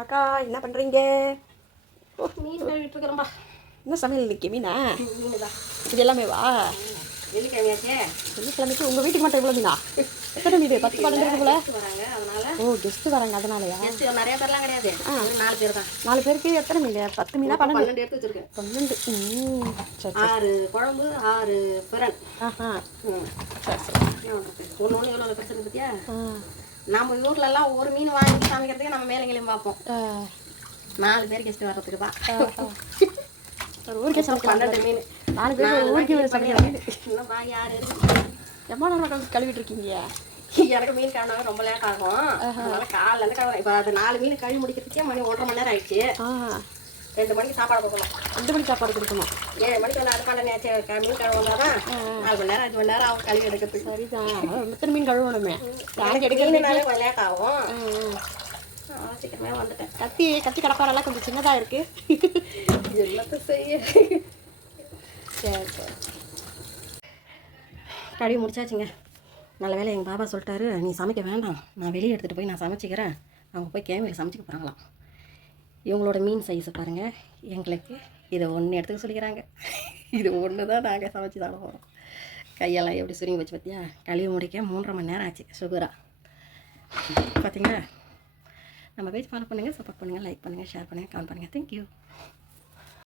அக்கா என்ன பண்ணுறீங்க? மீன் கழுவிட்டு இருக்கிறோம்பா. என்ன சமையல் இன்னைக்கு? மீனா? மீன் தான். இது எல்லாமே வா? வெள்ளிக்கிழமையாச்சே. வெள்ளிக்கிழமைக்கு உங்கள் வீட்டுக்கு மட்டும் எவ்வளோ மீனா? எத்தனை மீன்? 10 12 போல. வராங்க அதனால. ஓ, கெஸ்ட்டு வராங்க அதனாலயா? கெஸ்ட் நிறைய பேர்லாம் கிடையாது. 4 பேர் தான். 4 பேருக்கு எத்தனை மீன்? 10 மீனா 12? 12 எடுத்து வச்சிருக்கேன். 12. சரி 6 குழம்பு 6 பிறன். ஆஹா சரி சரி. ஒன்று எவ்வளோ பிரச்சனை பற்றியா? நம்ம ஊர்லலாம் ஒரு மீன் வாங்கி சமைக்கிறதுக்கு நம்ம மேலங்களையும் பார்ப்போம். 4 பேர் கெஸ்ட் வர்றதுக்கு தான். ஒரு ஊருக்கே சமைக்கலாம். 12 மீன். 4 பேர் ஒரு ஊருக்கே சமைக்கலாம். இன்னும் பாய் யார் எம்மா நம்ம கழுவிட்டு இருக்கீங்க? எனக்கு மீன் கழுவினாவே ரொம்ப லேட் ஆகும். அதனால காலையிலேருந்து கழுவுறேன். இப்போ அது 4 மீன் கழுவி முடிக்கிறதுக்கே மணி 1.5 மணி நேரம் ஆயிடுச்சு. 2 மணிக்கு சாப்பாடு கொடுக்கணும். 2 மணிக்கு சாப்பாடு கொடுக்கணும். 7 மணிக்கு வந்து அதுக்கான மீன் கழுவுனாதான் 4 மணி நேரம் 5 மணி நேரம் ஆகும் கழுவி எடுக்கிறதுக்கு. சரிதான். எத்தனை மீன் கழுவணுமே? எனக்கு எடுக்கிறதுனாலே கொஞ்சம் லேட் ஆகும். சீக்கிரமே வந்துட்டேன். கத்தி கடப்பாரெல்லாம் கொஞ்சம் சின்னதாக இருக்கு. எல்லாத்தையும் செய்ய. சரி சரி. கழுவி முடிச்சாச்சுங்க. நல்ல வேலை எங்கள் பாபா சொல்லிட்டாரு, நீ சமைக்க வேண்டாம், நான் வெளியே எடுத்துகிட்டு போய் நான் சமைச்சிக்கிறேன். அவங்க போய் கேமையில் சமைச்சிக்க போகிறாங்களாம். இவங்களோட மீன் சைஸை பாருங்கள். எங்களுக்கு இதை ஒன்று எடுத்துக்க சொல்லிக்கிறாங்க. இது ஒன்று தான் நாங்கள் சமைச்சி சாப்பிட போகிறோம். கையெல்லாம் எப்படி சுருங்கி வச்சு பார்த்தியா? கழுவி முடிக்க 3.5 மணி நேரம் ஆச்சு. சுகராக பார்த்தீங்களா? நம்ம பேஜ் ஃபாலோ பண்ணுங்கள், சப்போர்ட் பண்ணுங்கள், லைக் பண்ணுங்கள், ஷேர் பண்ணுங்கள், கமெண்ட் பண்ணுங்கள். தேங்க்யூ.